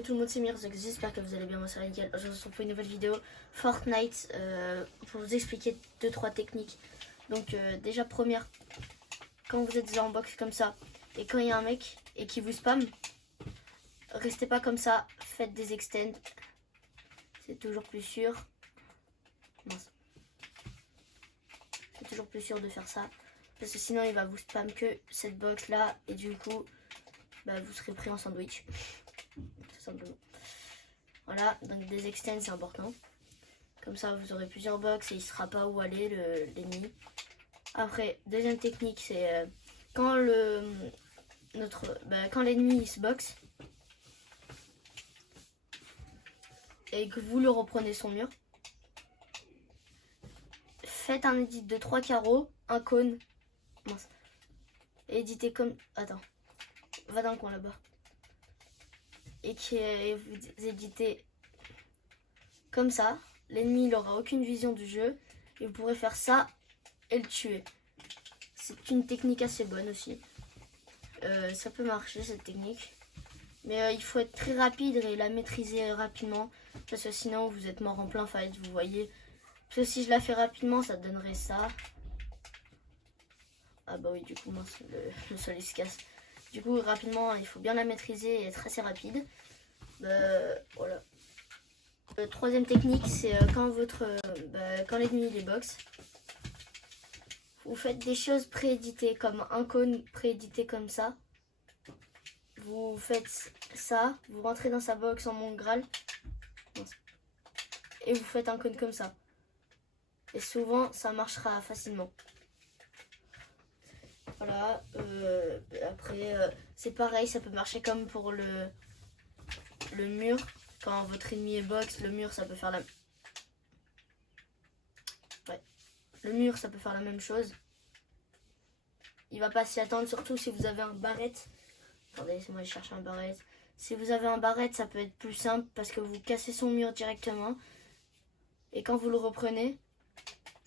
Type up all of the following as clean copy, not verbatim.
Salut tout le monde, c'est Mirz, j'espère que vous allez bien, moi ça va nickel. Aujourd'hui on se retrouve pour une nouvelle vidéo Fortnite pour vous expliquer 2-3 techniques. Donc déjà première, quand vous êtes en box comme ça et quand il y a un mec et qui vous spam, restez pas comme ça, faites des extends, c'est toujours plus sûr. Mince. C'est toujours plus sûr de faire ça parce que sinon il va vous spam que cette box là et du coup bah, vous serez pris en sandwich. Tout simplement. Voilà, donc des extends c'est important. Comme ça vous aurez plusieurs box et il ne saura pas où aller l'ennemi. Après, deuxième technique, c'est quand quand l'ennemi se boxe et que vous le reprenez son mur, faites un edit de 3 carreaux, un cône. Mince. Éditez comme. Attends. Va dans le coin là-bas. Et vous éditez comme ça. L'ennemi n'aura aucune vision du jeu. Et vous pourrez faire ça et le tuer. C'est une technique assez bonne aussi. Ça peut marcher cette technique. Mais il faut être très rapide et la maîtriser rapidement. Parce que sinon vous êtes mort en plein fight, vous voyez. Parce que si je la fais rapidement, ça donnerait ça. Ah bah oui, du coup, mince, le sol il se casse. Du coup, rapidement, il faut bien la maîtriser et être assez rapide. Voilà. Troisième technique, c'est quand l'ennemi les boxe. Vous faites des choses prééditées, comme un cône préédité comme ça. Vous faites ça, vous rentrez dans sa box en mon Graal. Et vous faites un cône comme ça. Et souvent, ça marchera facilement. Voilà, après c'est pareil, ça peut marcher comme pour le mur. Quand votre ennemi est box, le mur ça peut faire le mur ça peut faire la même chose. Il va pas s'y attendre, surtout si vous avez un barrette. Attendez, laissez-moi aller chercher un barrette. Si vous avez un barrette, ça peut être plus simple parce que vous cassez son mur directement. Et quand vous le reprenez,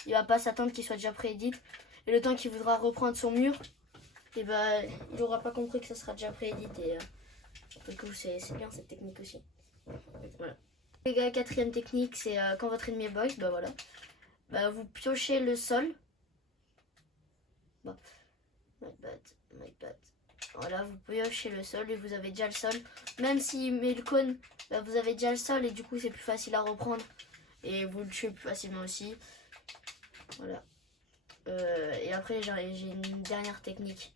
il va pas s'attendre qu'il soit déjà préédit. Et le temps qu'il voudra reprendre son mur, et bah, il n'aura pas compris que ça sera déjà préédité. Du coup, c'est bien cette technique aussi. Voilà. Les gars, quatrième technique, c'est quand votre ennemi est box, bah voilà. Bah, vous piochez le sol. Bah, my bad. Voilà, vous piochez le sol et vous avez déjà le sol. Même s'il met le cône, bah, vous avez déjà le sol et du coup, c'est plus facile à reprendre. Et vous le tuez plus facilement aussi. Voilà. Et après j'ai une dernière technique.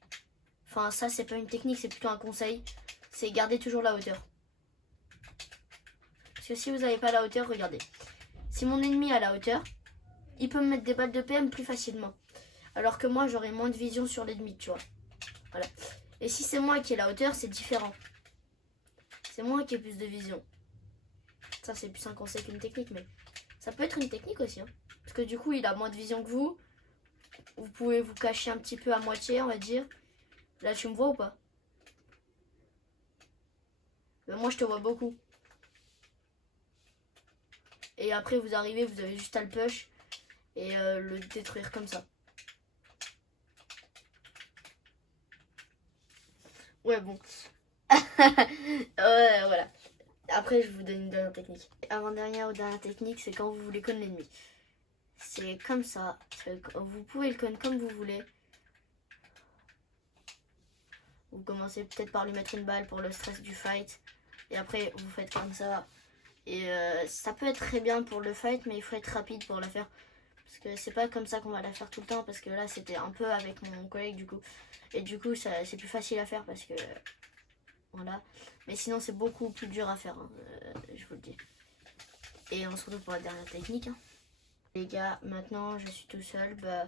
Enfin ça c'est pas une technique, c'est plutôt un conseil. C'est garder toujours la hauteur. Parce que si vous n'avez pas la hauteur, regardez. Si mon ennemi a la hauteur, il peut me mettre des balles de PM plus facilement. Alors que moi j'aurai moins de vision sur l'ennemi, tu vois. Voilà. Et si c'est moi qui ai la hauteur, c'est différent. C'est moi qui ai plus de vision. Ça c'est plus un conseil qu'une technique, mais ça peut être une technique aussi. Hein. Parce que du coup il a moins de vision que vous. Vous pouvez vous cacher un petit peu à moitié, on va dire. Là, tu me vois ou pas? Ben, moi, je te vois beaucoup. Et après, vous arrivez, vous avez juste à le push et le détruire comme ça. Ouais, bon. Voilà. Après, je vous donne une dernière technique. Avant-dernière ou dernière technique, c'est quand vous voulez con l'ennemi. C'est comme ça. Vous pouvez le con comme vous voulez. Vous commencez peut-être par lui mettre une balle pour le stress du fight. Et après, vous faites comme ça. Et ça peut être très bien pour le fight, mais il faut être rapide pour la faire. Parce que c'est pas comme ça qu'on va la faire tout le temps. Parce que là, c'était un peu avec mon collègue du coup. Et du coup, c'est plus facile à faire parce que... Voilà. Mais sinon, c'est beaucoup plus dur à faire. Hein, je vous le dis. Et on se retrouve pour la dernière technique. Hein. Les gars, maintenant, je suis tout seul. Bah,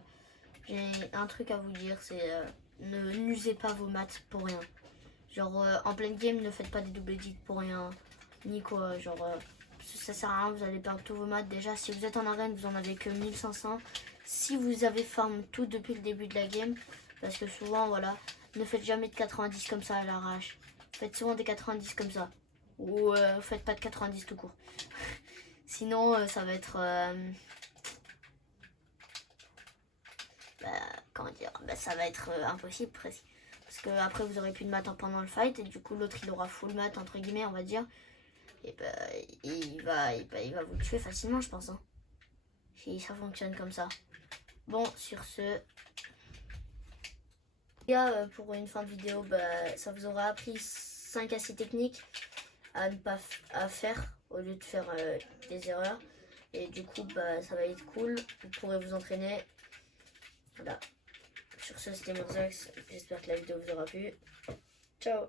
j'ai un truc à vous dire. C'est ne n'usez pas vos maths pour rien. Genre, en pleine game, ne faites pas des double edits pour rien. Ni quoi, genre... ça sert à rien, vous allez perdre tous vos maths. Déjà, si vous êtes en arène, vous en avez que 1500. Si vous avez farm tout depuis le début de la game, parce que souvent, voilà, ne faites jamais de 90 comme ça à l'arrache. Faites souvent des 90 comme ça. Ou faites pas de 90 tout court. Sinon, ça va être... comment dire, ça va être impossible presque. Parce que après vous aurez plus de maths pendant le fight et du coup l'autre il aura full maths entre guillemets on va dire. et bah, il va vous tuer facilement, je pense. Hein. Si ça fonctionne comme ça. Bon, sur ce, les gars, pour une fin de vidéo, bah, ça vous aura appris 5 aciers techniques à ne pas faire au lieu de faire des erreurs. Et du coup, bah, ça va être cool. Vous pourrez vous entraîner. Voilà. Sur ce, c'était Murzax. J'espère que la vidéo vous aura plu. Ciao!